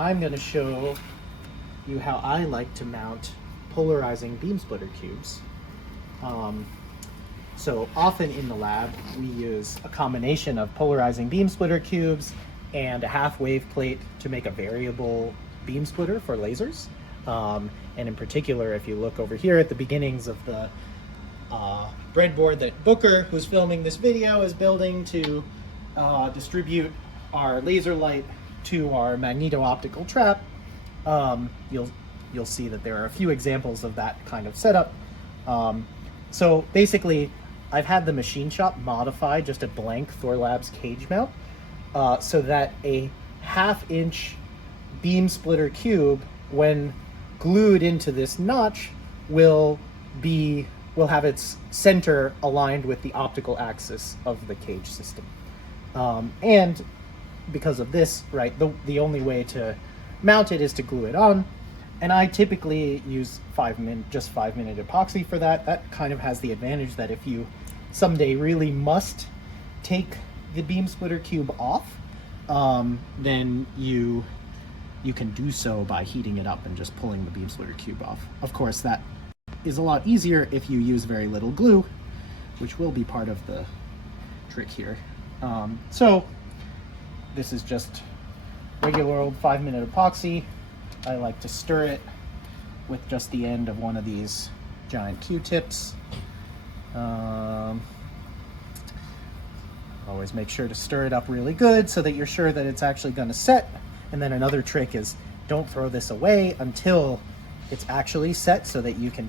I'm going to show you how I like to mount polarizing beam splitter cubes. So often in the lab, we use a combination of polarizing beam splitter cubes and a half wave plate to make a variable beam splitter for lasers. And in particular, if you look over here at the beginnings of the breadboard that Booker, who's filming this video, is building to distribute our laser light to our magneto-optical trap, you'll see that there are a few examples of that kind of setup. So basically, I've had the machine shop modify just a blank Thorlabs cage mount so that a 1/2 inch beam splitter cube, when glued into this notch, will have its center aligned with the optical axis of the cage system. And because of this, right, the only way to mount it is to glue it on. And I typically use just 5-minute epoxy for that. That kind of has the advantage that if you someday really must take the beam splitter cube off, then you can do so by heating it up and just pulling the beam splitter cube off. Of course, that is a lot easier if you use very little glue, which will be part of the trick here. So this is just regular old 5-minute epoxy. I like to stir it with just the end of one of these giant Q-tips. Always make sure to stir it up really good so that you're sure that it's actually going to set. And then another trick is don't throw this away until it's actually set, so that you can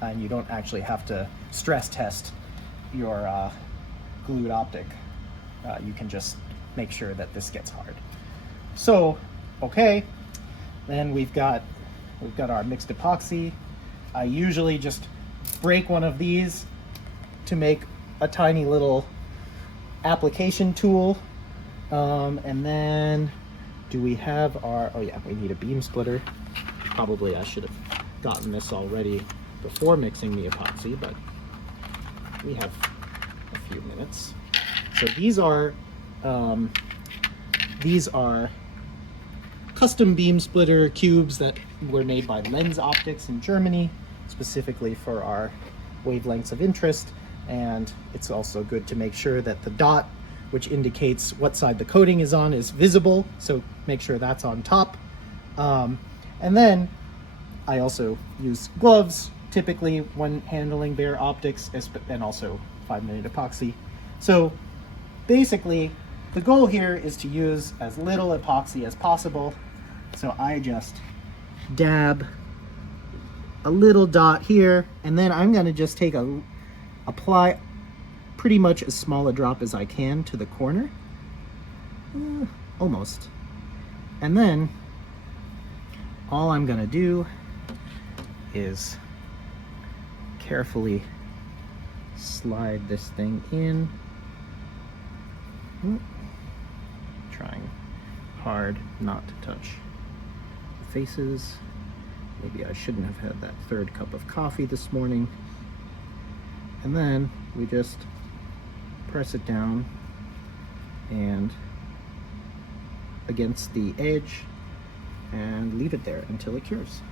and you don't actually have to stress test your glued optic. You can just make sure that this gets hard. So, okay, then we've got our mixed epoxy. I usually just break one of these to make a tiny little application tool. And then do we have our, oh yeah, we need a beam splitter. Probably I should have gotten this already before mixing the epoxy, but we have a few minutes. So these are custom beam splitter cubes that were made by Lens Optics in Germany, specifically for our wavelengths of interest. And it's also good to make sure that the dot, which indicates what side the coating is on, is visible. So make sure that's on top. And then I also use gloves, typically when handling bare optics, and also 5-minute epoxy. So basically, the goal here is to use as little epoxy as possible. So I just dab a little dot here, and then I'm gonna just apply pretty much as small a drop as I can to the corner, almost. And then all I'm gonna do is carefully slide this thing in, trying hard not to touch the faces. Maybe I shouldn't have had that 3rd cup of coffee this morning. And then we just press it down and against the edge and leave it there until it cures.